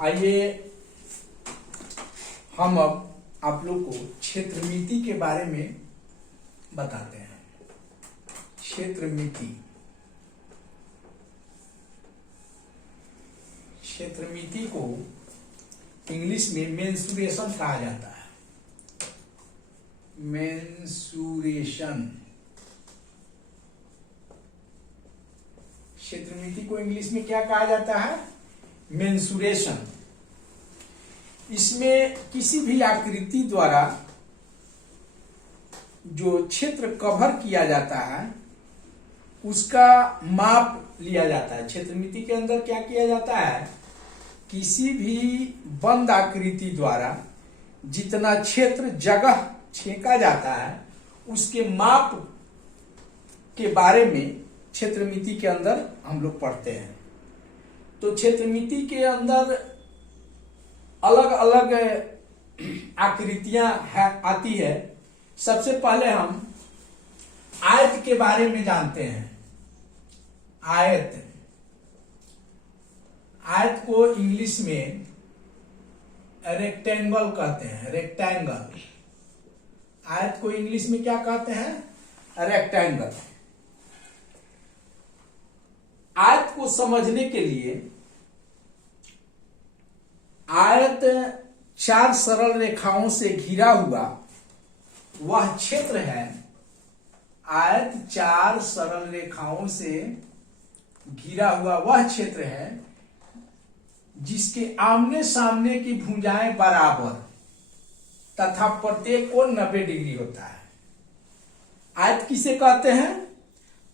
आइए हम अब आप लोग को क्षेत्रमिति के बारे में बताते हैं। क्षेत्रमिति, क्षेत्रमिति को इंग्लिश में मेंसुरेशन कहा जाता है। मेंसुरेशन, क्षेत्रमिति को इंग्लिश में क्या कहा जाता है? मेंसुरेशन। इसमें किसी भी आकृति द्वारा जो क्षेत्र कवर किया जाता है उसका माप लिया जाता है। क्षेत्रमिति के अंदर क्या किया जाता है? किसी भी बंद आकृति द्वारा जितना क्षेत्र जगह छेका जाता है उसके माप के बारे में क्षेत्रमिति के अंदर हम लोग पढ़ते हैं। तो क्षेत्रमिति के अंदर अलग अलग आकृतियां आती है। सबसे पहले हम आयत के बारे में जानते हैं। आयत, आयत को इंग्लिश में रेक्टेंगल कहते हैं। रेक्टेंगल, आयत को इंग्लिश में क्या कहते हैं? रेक्टेंगल। आयत को समझने के लिए आयत चार सरल रेखाओं से घिरा हुआ वह क्षेत्र है। आयत चार सरल रेखाओं से घिरा हुआ वह क्षेत्र है जिसके आमने सामने की भुजाएं बराबर तथा प्रत्येक कोण 90 डिग्री होता है। आयत किसे कहते हैं?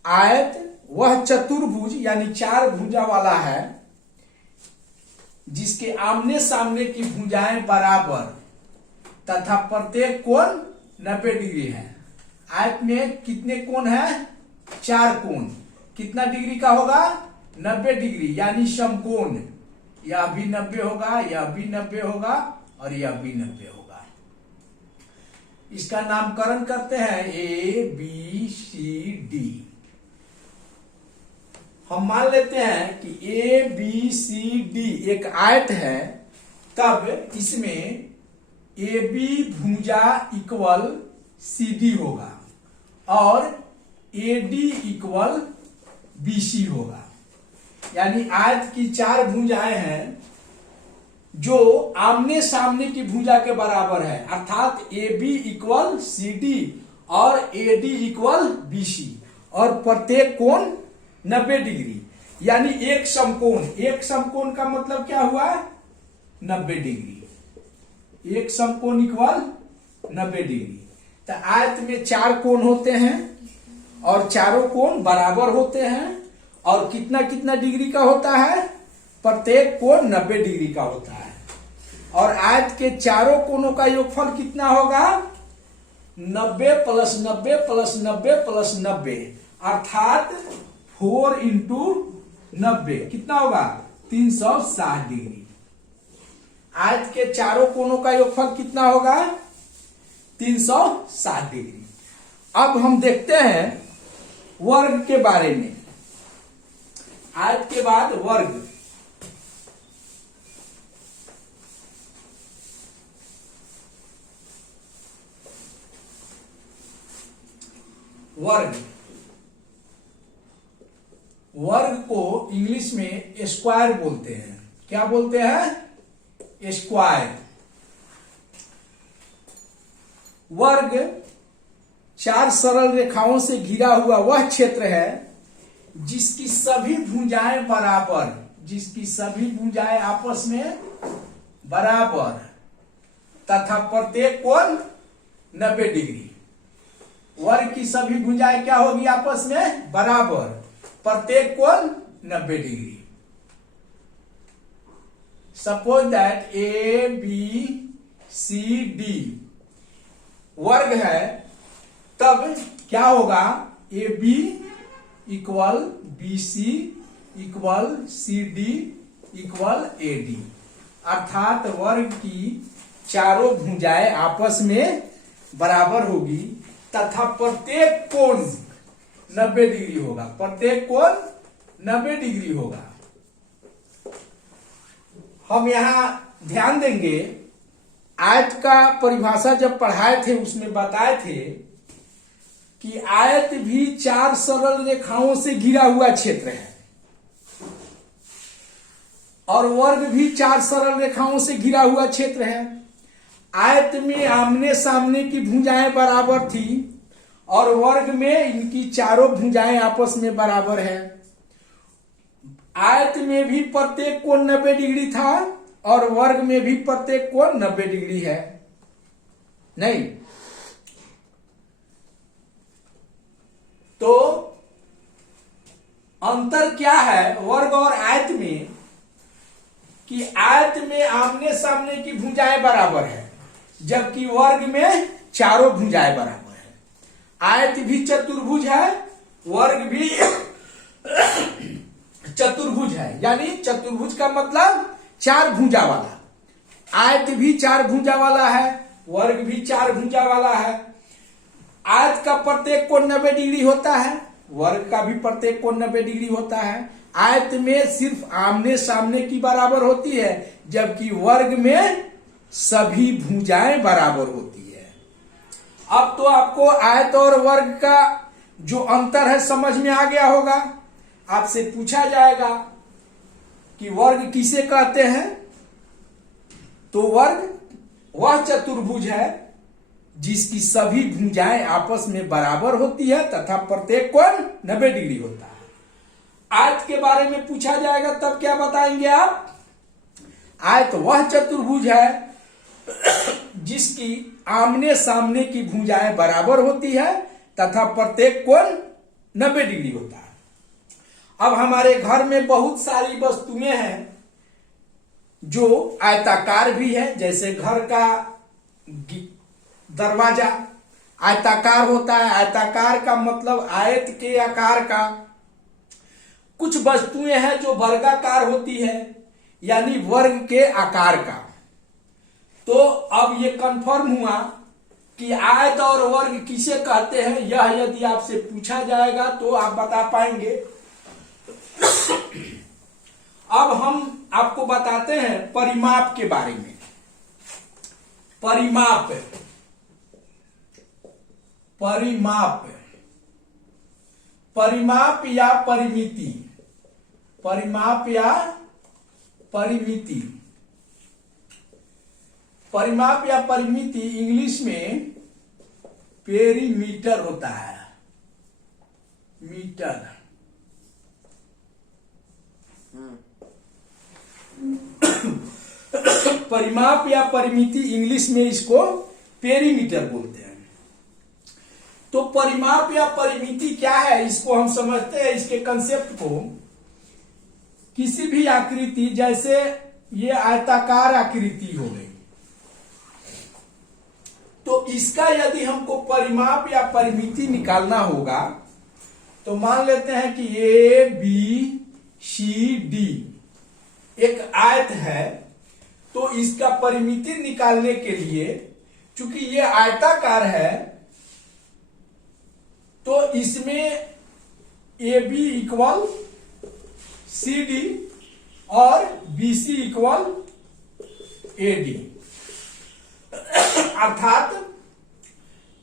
आयत वह चतुर्भुज यानी चार भुजा वाला है जिसके आमने सामने की भुजाएं बराबर तथा प्रत्येक कोण 90 डिग्री है। आयत में कितने कोण है? चार कोण। कितना डिग्री का होगा? 90 डिग्री, यानी समकोण। यह भी 90 होगा, यह भी 90 होगा और यह भी 90 होगा। इसका नामकरण करते हैं ए बी सी डी। हम मान लेते हैं कि ए बी सी डी एक आयत है, तब इसमें ए बी भुजा इक्वल सी डी होगा और A D equal B C होगा। यानी आयत की चार भुजाएं हैं जो आमने सामने की भुजा के बराबर है, अर्थात A B equal C D और A D equal B C, और प्रत्येक कोण 90 डिग्री, यानी एक समकोण। एक समकोण का मतलब क्या हुआ? 90 डिग्री। एक समकोण इक्वल 90 डिग्री। तो आयत में चार कोण होते हैं और चारों कोण बराबर होते हैं। और कितना कितना डिग्री का होता है? प्रत्येक कोण 90 डिग्री का होता है। और आयत के चारों कोणों का योगफल कितना होगा? 90 प्लस 90 प्लस 90 प्लस 90, अर्थात 4 इंटू 90 कितना होगा? 360 डिग्री। आयत के चारों कोणों का योगफल कितना होगा? 360 डिग्री। अब हम देखते हैं वर्ग के बारे में। आयत के बाद वर्ग। वर्ग, वर्ग को इंग्लिश में स्क्वायर बोलते हैं। क्या बोलते हैं? स्क्वायर। वर्ग चार सरल रेखाओं से घिरा हुआ वह क्षेत्र है जिसकी सभी भुजाएं बराबर, जिसकी सभी भुजाएं आपस में बराबर तथा प्रत्येक कोण 90 डिग्री। वर्ग की सभी भुजाएं क्या होगी? आपस में बराबर, प्रत्येक कोण 90 डिग्री। Suppose that A B C D वर्ग है, तब क्या होगा? A B equal B C equal C D equal A D, अर्थात वर्ग की चारों भुजाएं आपस में बराबर होगी तथा प्रत्येक कोण 90 डिग्री होगा। प्रत्येक कोण 90 डिग्री होगा। हम यहाँ ध्यान देंगे, आयत का परिभाषा जब पढ़ाए थे उसमें बताए थे कि आयत भी 4 सरल रेखाओं से घिरा हुआ क्षेत्र है और वर्ग भी 4 सरल रेखाओं से घिरा हुआ क्षेत्र है। आयत में आमने सामने की भुजाएं बराबर थी और वर्ग में इनकी चारों भुजाएं आपस में बराबर है। आयत में भी प्रत्येक कोण 90 डिग्री था और वर्ग में भी प्रत्येक कोण 90 डिग्री है। नहीं तो अंतर क्या है वर्ग और आयत में कि आयत में आमने सामने की भुजाएं बराबर है जबकि वर्ग में चारों भुजाएं बराबर है। आयत भी चतुर्भुज है, वर्ग भी चतुर्भुज है, यानी चतुर्भुज का मतलब 4 भुजा वाला। आयत भी 4 भुजा वाला है, वर्ग भी 4 भुजा वाला है। आयत का प्रत्येक कोण 90 डिग्री होता है, वर्ग का भी प्रत्येक कोण 90 डिग्री होता है। आयत में सिर्फ आमने सामने की बराबर होती है जबकि वर्ग में सभी भुजाएं बराबर होती है। अब तो आपको आयत और वर्ग का जो अंतर है समझ में आ गया होगा। आपसे पूछा जाएगा कि वर्ग किसे कहते हैं, तो वर्ग वह चतुर्भुज है जिसकी सभी भुजाएं आपस में बराबर होती है तथा प्रत्येक कोण 90 डिग्री होता है। आयत के बारे में पूछा जाएगा तब क्या बताएंगे आप? आयत वह चतुर्भुज है जिसकी आमने सामने की भुजाएं बराबर होती है तथा प्रत्येक कोण 90 डिग्री होता है। अब हमारे घर में बहुत सारी वस्तुएं हैं जो आयताकार भी है, जैसे घर का दरवाजा आयताकार होता है। आयताकार का मतलब आयत के आकार का। कुछ वस्तुएं हैं जो वर्गाकार होती है यानी वर्ग के आकार का। तो अब ये कंफर्म हुआ कि आयत और वर्ग किसे कहते हैं, यह यदि आपसे पूछा जाएगा तो आप बता पाएंगे। अब हम आपको बताते हैं परिमाप के बारे में। परिमाप परिमाप परिमाप या परिमिति, परिमाप या परिमिति। परिमाप या परिमिति इंग्लिश में पेरीमीटर होता है। मीटर परिमाप या परिमिति इंग्लिश में इसको पेरीमीटर बोलते हैं। तो परिमाप या परिमिति क्या है इसको हम समझते हैं। इसके कंसेप्ट को, किसी भी आकृति, जैसे ये आयताकार आकृति हो गई, तो इसका यदि हमको परिमाप या परिमिति निकालना होगा तो मान लेते हैं कि ए बी सी डी एक आयत है, तो इसका परिमिति निकालने के लिए, चूंकि ये आयताकार है, तो इसमें A B equal C D और B C equal A D, अर्थात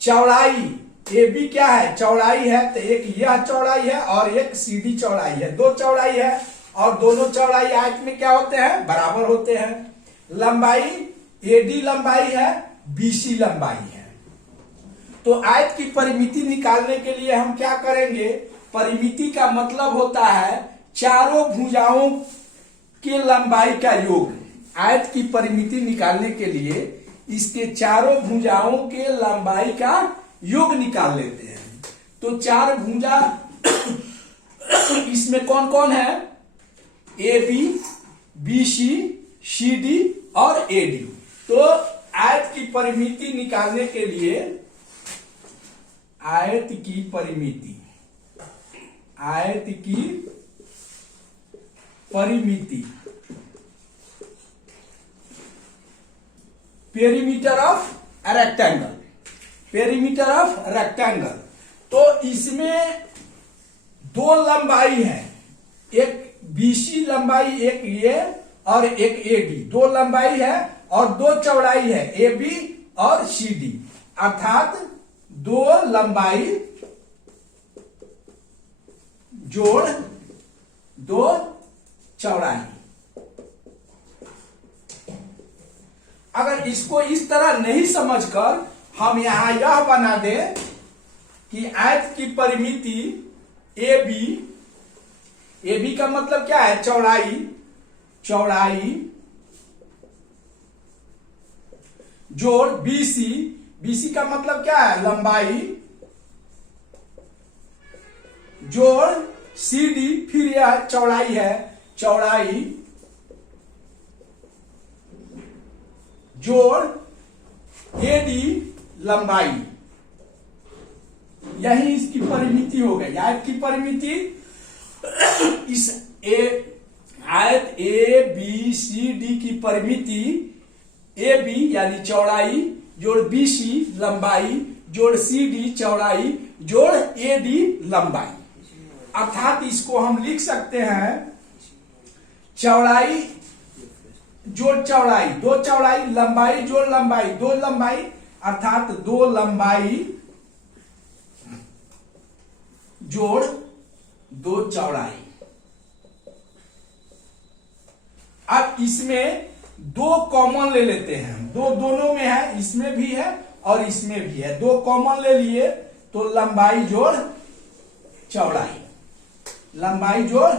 चौड़ाई ए बी क्या है, चौड़ाई है, तो एक यह चौड़ाई है और एक सी डी चौड़ाई है। 2 चौड़ाई है और दोनों चौड़ाई आयत में क्या होते हैं, बराबर होते हैं। लंबाई ए डी लंबाई है, बी सी लंबाई है। तो आयत की परिमिति निकालने के लिए हम क्या करेंगे, परिमिति का मतलब होता है चारों भुजाओं के लंबाई का योग। आयत की परिमिति निकालने के लिए इसके चारों भुजाओं के लंबाई का योग निकाल लेते हैं। तो 4 भुजा इसमें कौन कौन है, A B, B C, C D और ए डी। तो आयत की परिमिति निकालने के लिए, आयत की परिमिति, आयत की परिमिति, perimeter of rectangle, perimeter of rectangle. तो इसमें 2 लंबाई है, एक बीसी लंबाई एक ये और एक एडी, दो लंबाई है और दो चौड़ाई है, ए बी और सी डी, अर्थात दो लंबाई जोड़ दो चौड़ाई। अगर इसको इस तरह नहीं समझकर हम यहां यह बना दें कि आयत की परिमिति ए बी का मतलब क्या है, चौड़ाई जोड़ BC का मतलब क्या है, लंबाई जोड़ CD, फिर यह चौड़ाई है, चौड़ाई जोड़ AD, लंबाई। यही इसकी परिमिति हो गई। आयत की परिमिति इस आयत ए बी सी डी की परिमिति ए बी यानी चौड़ाई जोड़ BC, लंबाई जोड़ CD, चौड़ाई जोड़ AD, लंबाई। अर्थात इसको हम लिख सकते हैं चौड़ाई जोड़ चौड़ाई, दो चौड़ाई, लंबाई जोड़ लंबाई, दो लंबाई, अर्थात दो लंबाई जोड़ दो चौड़ाई। अब इसमें दो कॉमन ले लेते हैं, दो दोनों में है, इसमें भी है और इसमें भी है, दो कॉमन ले लिए तो लंबाई जोड़ चौड़ाई, लंबाई जोड़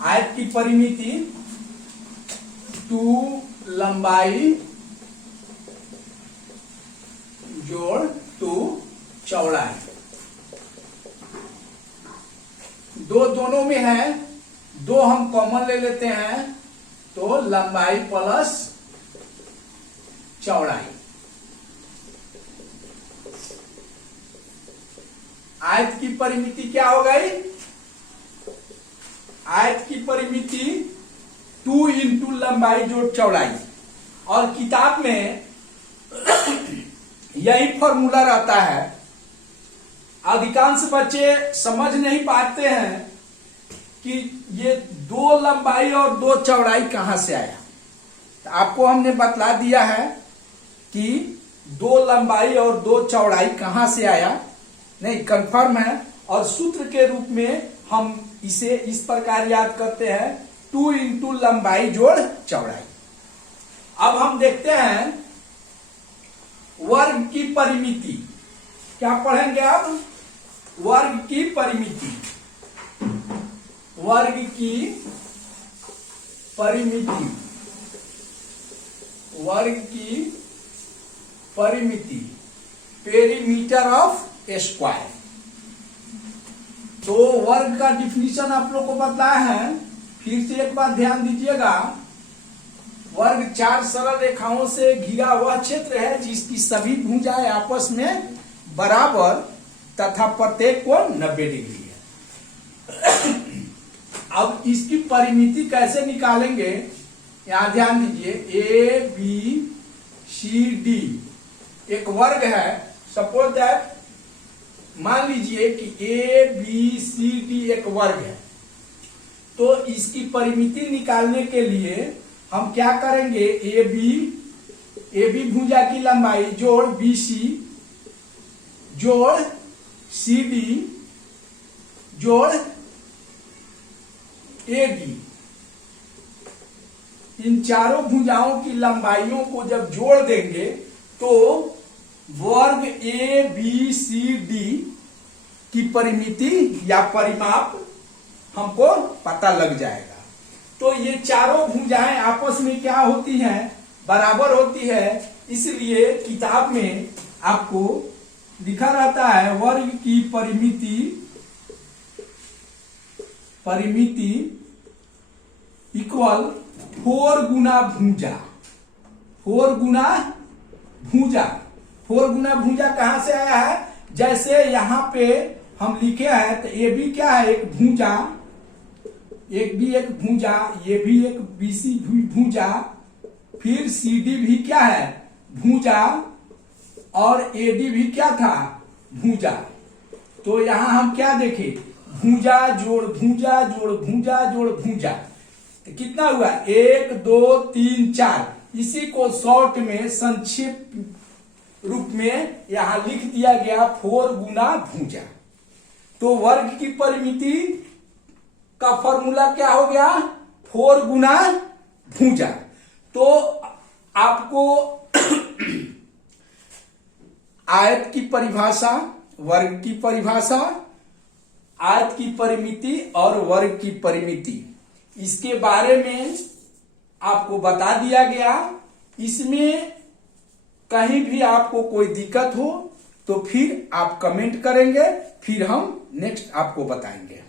आयत की परिमिति 2 लंबाई जोड़ 2 चौड़ाई। दो दोनों में है, दो हम कॉमन ले लेते हैं तो लंबाई प्लस चौड़ाई। आयत की परिमिति क्या हो गई, आयत की परिमिति 2 इंटू लंबाई जोड़ चौड़ाई। और किताब में यही फॉर्मूला रहता है, अधिकांश बच्चे समझ नहीं पाते हैं कि ये दो लंबाई और दो चौड़ाई कहां से आया। तो आपको हमने बतला दिया है कि दो लंबाई और दो चौड़ाई कहां से आया, नहीं कंफर्म है। और सूत्र के रूप में हम इसे इस प्रकार याद करते हैं 2 इंटू लंबाई जोड़ चौड़ाई। अब हम देखते हैं वर्ग की परिमिति, क्या पढ़ेंगे अब, वर्ग की परिमिति, वर्ग की परिमिति, वर्ग की परिमिति, पेरीमीटर ऑफ स्क्वायर। तो वर्ग का डिफिनीशन आप लोग को बताया है, फिर से एक बार ध्यान दीजिएगा। वर्ग चार सरल रेखाओं से घिरा हुआ क्षेत्र है जिसकी सभी भुजाएं आपस में बराबर तथा प्रत्येक कोण 90 डिग्री है। अब इसकी परिमिति कैसे निकालेंगे, यहां ध्यान दीजिए। ए बी सी डी एक वर्ग है, सपोज दैट, मान लीजिए कि ए बी सी डी एक वर्ग है। तो इसकी परिमिति निकालने के लिए हम क्या करेंगे, ए बी भुजा की लंबाई जोड़ बी सी जोड़ सी डी जोड़ ए डी, इन चारों भुजाओं की लंबाइयों को जब जोड़ देंगे तो वर्ग ए बी सी डी की परिमिति या परिमाप हमको पता लग जाएगा। तो ये चारों भुजाएं आपस में क्या होती हैं, बराबर होती है। इसलिए किताब में आपको लिखा रहता है वर्ग की परिमिति इक्वल 4 गुना भुजा। 4 गुना भुजा, 4 गुना भुजा कहां से आया है, जैसे यहां पे हम लिखे हैं तो ए बी क्या है, एक भुजा, एक भी एक भुजा, ये भी एक बीसी भुजा, फिर सीडी भी क्या है भुजा, और एडी भी क्या था भुजा। तो यहां हम क्या देखें, भुजा जोड़ भुजा जोड़ भुजा जोड़ भुजा, तो कितना हुआ 1 2 3 4। इसी को शॉर्ट में संक्षिप्त रूप में यहां लिख दिया गया 4 गुना भुजा। तो वर्ग की परिमिति का फॉर्मूला क्या हो गया 4 गुना भुजा। तो आपको आयत की परिभाषा, वर्ग की परिभाषा, आयत की परिमिति और वर्ग की परिमिति, इसके बारे में आपको बता दिया गया। इसमें कहीं भी आपको कोई दिक्कत हो तो फिर आप कमेंट करेंगे, फिर हम नेक्स्ट आपको बताएंगे।